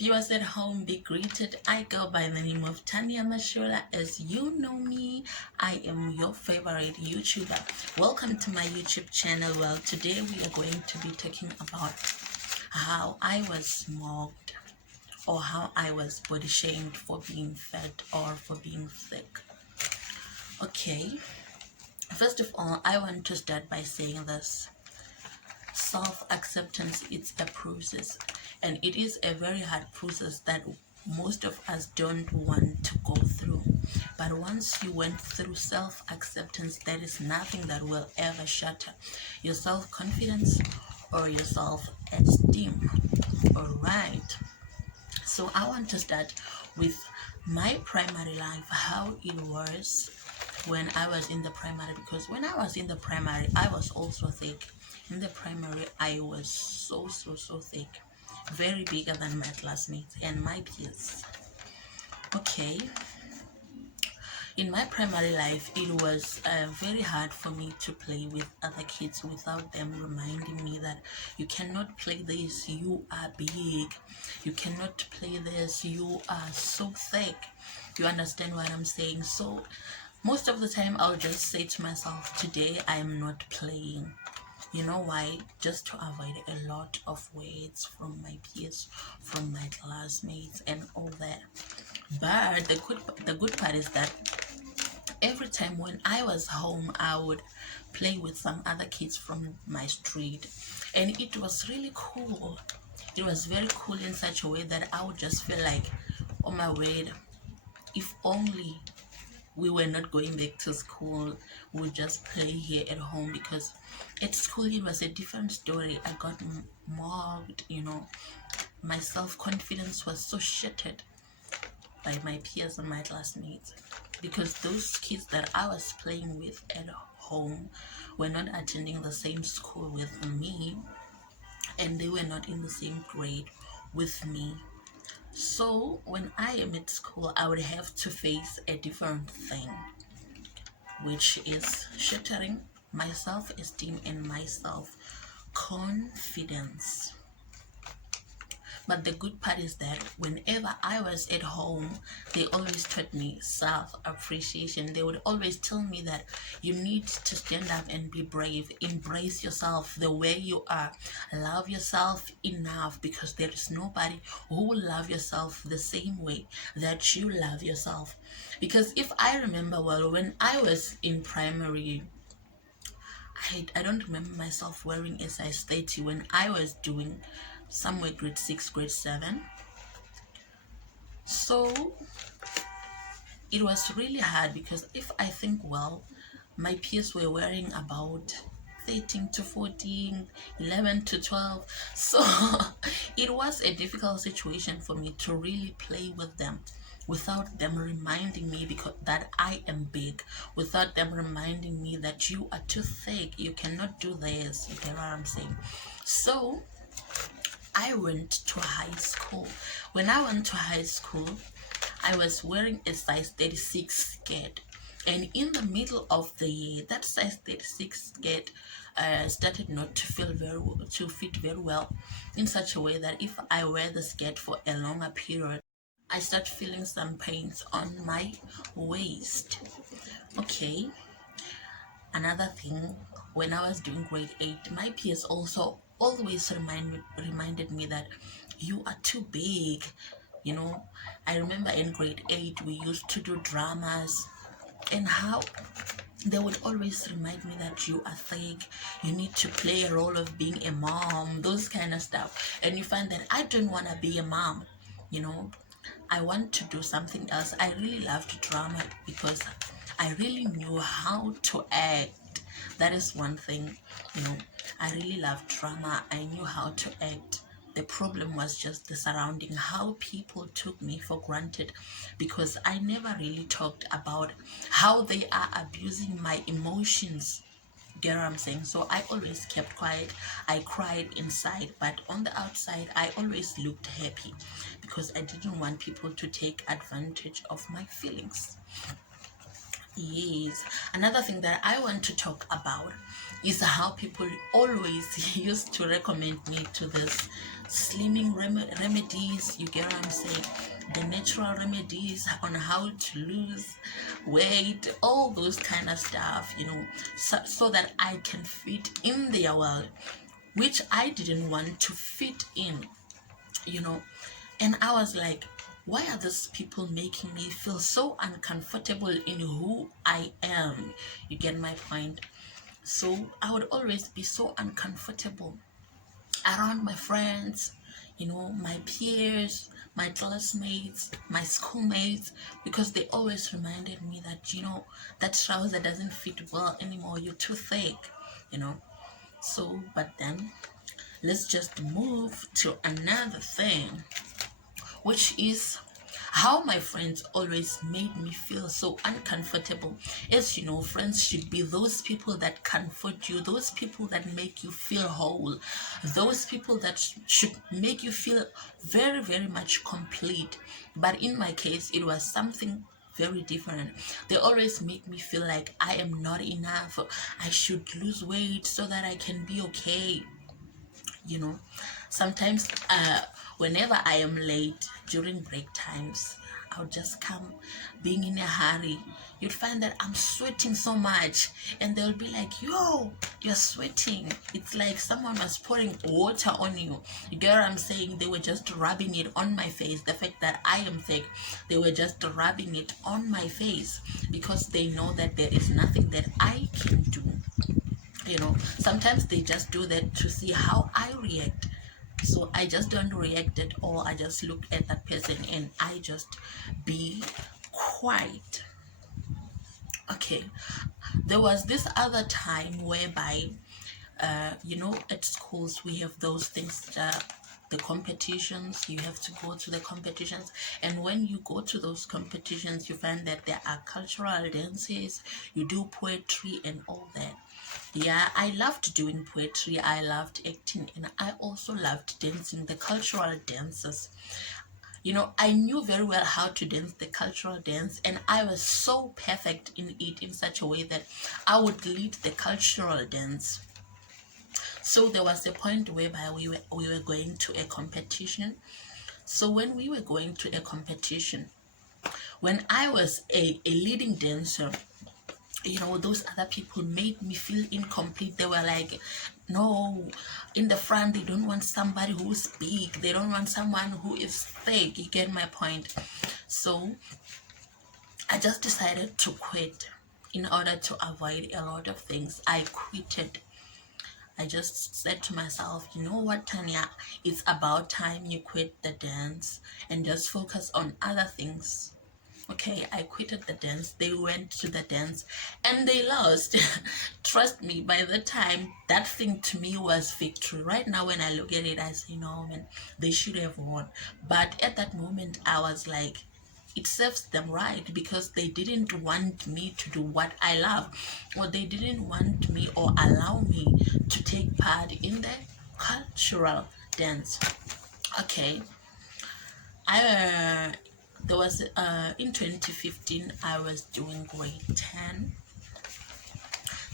Viewers at home, be greeted. I go by the name of Tanya Mashola. As you know me, I am your favorite YouTuber. Welcome to my YouTube channel. Well, today we are going to be talking about how I was mocked or how I was body shamed for being fat or for being thick. Okay, first of all, I want to start by saying this. Self-acceptance is a process, and it is a very hard process that most of us don't want to go through. But once you went through self-acceptance, there is nothing that will ever shatter your self-confidence or your self-esteem. All right, so I want to start with my primary life, how it was when I was in the primary, because when I was in the primary I was also thick. In the primary I was so thick, very bigger than my classmates and my peers. Okay, in my primary life it was very hard for me to play with other kids without them reminding me that you cannot play this, you are big, you cannot play this, you are so thick. You understand what I'm saying? So most of the time I'll just say to myself, today I'm not playing. You know why? Just to avoid a lot of words from my peers, from my classmates and all that. But the good part is that every time when I was home I would play with some other kids from my street, and it was really cool. It was very cool in such a way that I would just feel like, oh my word, if only we were not going back to school, we would just play here at home, because at school it was a different story. I got mocked, my self-confidence was so shattered by my peers and my classmates, because those kids that I was playing with at home were not attending the same school with me, and they were not in the same grade with me. So when I am at school I would have to face a different thing, which is shattering my self-esteem and my self-confidence. But the good part is that whenever I was at home, they always taught me self-appreciation. They would always tell me that you need to stand up and be brave. Embrace yourself the way you are. Love yourself enough, because there is nobody who will love yourself the same way that you love yourself. Because if I remember well, when I was in primary, I don't remember myself wearing a size 30 when I was doing somewhere grade 6, grade 7. So it was really hard, because if I think well, my peers were wearing about 13 to 14, 11 to 12. So it was a difficult situation for me to really play with them without them reminding me because that I am big, without them reminding me that you are too thick, you cannot do this. You get what I'm saying? So I went to high school. When I went to high school, I was wearing a size 36 skirt, and in the middle of the year that size 36 skirt started not to fit very well, in such a way that if I wear the skirt for a longer period I start feeling some pains on my waist. Okay, another thing, when I was doing grade 8, my peers also always reminded me that you are too big. I remember in grade 8 we used to do dramas, and how they would always remind me that you are thick, you need to play a role of being a mom, those kind of stuff. And you find that I don't want to be a mom, you know I want to do something else. I really loved drama because I really knew how to act. That is one thing. you know I really loved drama. I knew how to act. The problem was just the surrounding, how people took me for granted, because I never really talked about how they are abusing my emotions. Get what I'm saying? So I always kept quiet. I cried inside, but on the outside I always looked happy, because I didn't want people to take advantage of my feelings. Yes. Another thing that I want to talk about is how people always used to recommend me to this slimming remedies. You get what I'm saying? The natural remedies on how to lose weight, all those kind of stuff, so that I can fit in their world, which I didn't want to fit in, you know. And I was like, why are these people making me feel so uncomfortable in who I am? You get my point? So I would always be so uncomfortable around my friends, my peers, my classmates, my schoolmates, because they always reminded me that, that trouser doesn't fit well anymore, you're too thick, you know. So, but then let's just move to another thing, which is how my friends always made me feel so uncomfortable. As you know, friends should be those people that comfort you, those people that make you feel whole, those people that should make you feel very, very much complete. But in my case, it was something very different. They always make me feel like I am not enough. I should lose weight so that I can be okay. Sometimes whenever I am late during break times, I'll just come being in a hurry. You'd find that I'm sweating so much, and they'll be like, yo, you're sweating. It's like someone was pouring water on you. You get what I'm saying? They were just rubbing it on my face. The fact that I am thick, they were just rubbing it on my face because they know that there is nothing that I can do. Sometimes they just do that to see how I react. So I just don't react at all. I just look at that person and I just be quiet. Okay, there was this other time whereby at schools we have those things, the competitions. You have to go to the competitions, and when you go to those competitions, you find that there are cultural dances, you do poetry and all that. Yeah, I loved doing poetry, I loved acting, and I also loved dancing the cultural dances. I knew very well how to dance the cultural dance, and I was so perfect in it in such a way that I would lead the cultural dance. So there was a point whereby we were going to a competition. So when we were going to a competition, when I was a leading dancer, those other people made me feel incomplete. They were like, no, in the front, they don't want somebody who's big. They don't want someone who is thick. You get my point? So I just decided to quit in order to avoid a lot of things. I quitted. I just said to myself, you know what, Tanya, it's about time you quit the dance and just focus on other things. Okay, I quitted the dance. They went to the dance and they lost. Trust me, by the time, that thing to me was victory. Right now, when I look at it, I say, no, man, they should have won. But at that moment, I was like, it serves them right, because they didn't want me to do what I love, or they didn't want me or allow me to take part in the cultural dance. Okay, there was in 2015 I was doing grade 10.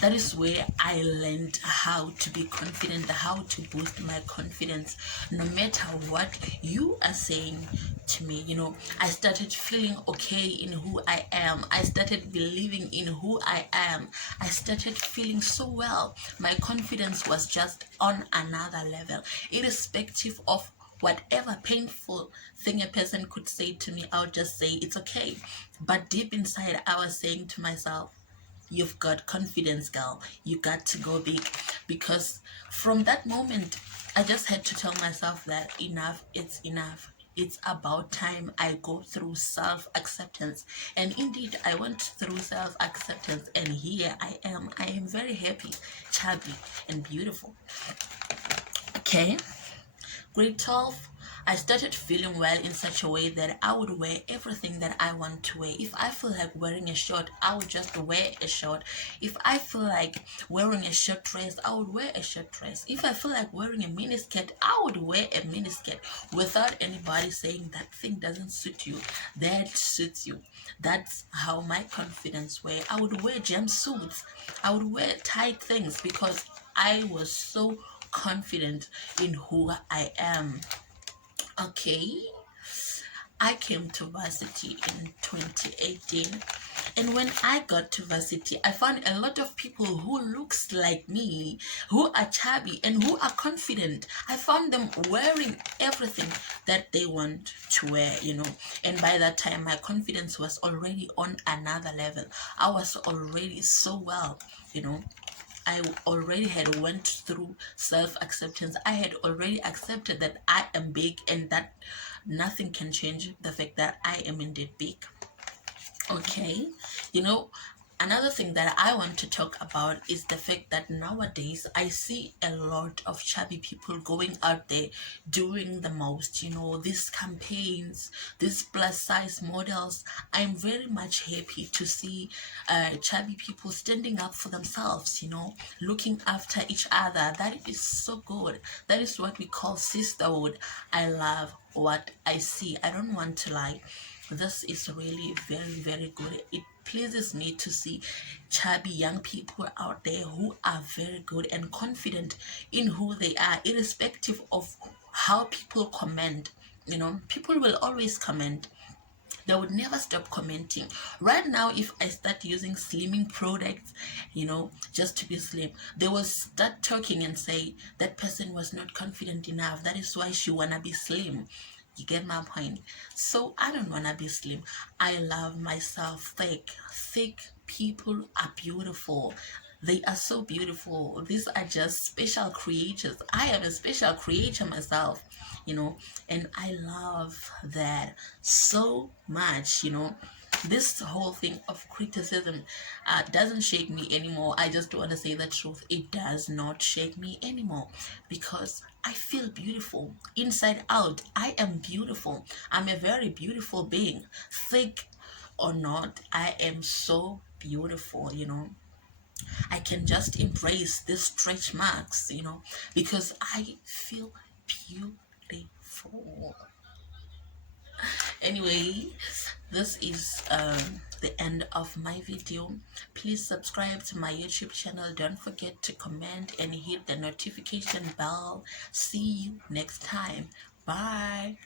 That is where I learned how to be confident, how to boost my confidence. No matter what you are saying to me, I started feeling okay in who I am. I started believing in who I am. I started feeling so well. My confidence was just on another level, irrespective of whatever painful thing a person could say to me. I'll just say it's okay. But deep inside, I was saying to myself, you've got confidence, girl. You got to go big. Because from that moment, I just had to tell myself that enough is enough. It's about time I go through self-acceptance. And indeed, I went through self-acceptance, and here I am. I am very happy, chubby, and beautiful. Okay, grade 12, I started feeling well in such a way that I would wear everything that I want to wear. If I feel like wearing a short, I would just wear a short. If I feel like wearing a short dress, I would wear a short dress. If I feel like wearing a miniskirt, I would wear a miniskirt without anybody saying that thing doesn't suit you. That suits you. That's how my confidence were. I would wear jumpsuits. I would wear tight things because I was so confident in who I am. Okay, I came to varsity in 2018, and when I got to varsity, I found a lot of people who looks like me, who are chubby and who are confident. I found them wearing everything that they want to wear, and by that time my confidence was already on another level. I was already so well, I already had went through self-acceptance. I had already accepted that I am big and that nothing can change the fact that I am indeed big. Okay, another thing that I want to talk about is the fact that nowadays I see a lot of chubby people going out there doing the most, these campaigns, these plus size models. I'm very much happy to see chubby people standing up for themselves, looking after each other. That is so good. That is what we call sisterhood. I love what I see. I don't want to lie. This is really very, very good. It pleases me to see chubby young people out there who are very good and confident in who they are, irrespective of how people comment. People will always comment. They would never stop commenting. Right now, if I start using slimming products, just to be slim, they will start talking and say that person was not confident enough. That is why she wanna be slim. You get my point? So I don't wanna be slim. I love myself thick. Thick people are beautiful. They are so beautiful. These are just special creatures. I am a special creature myself, and I love that so much, This whole thing of criticism doesn't shake me anymore. I just want to say the truth. It does not shake me anymore because I feel beautiful inside out. I am beautiful. I'm a very beautiful being. Thick or not, I am so beautiful, I can just embrace these stretch marks, because I feel beautiful. Anyway, this is the end of my video. Please subscribe to my YouTube channel. Don't forget to comment and hit the notification bell. See you next time. Bye.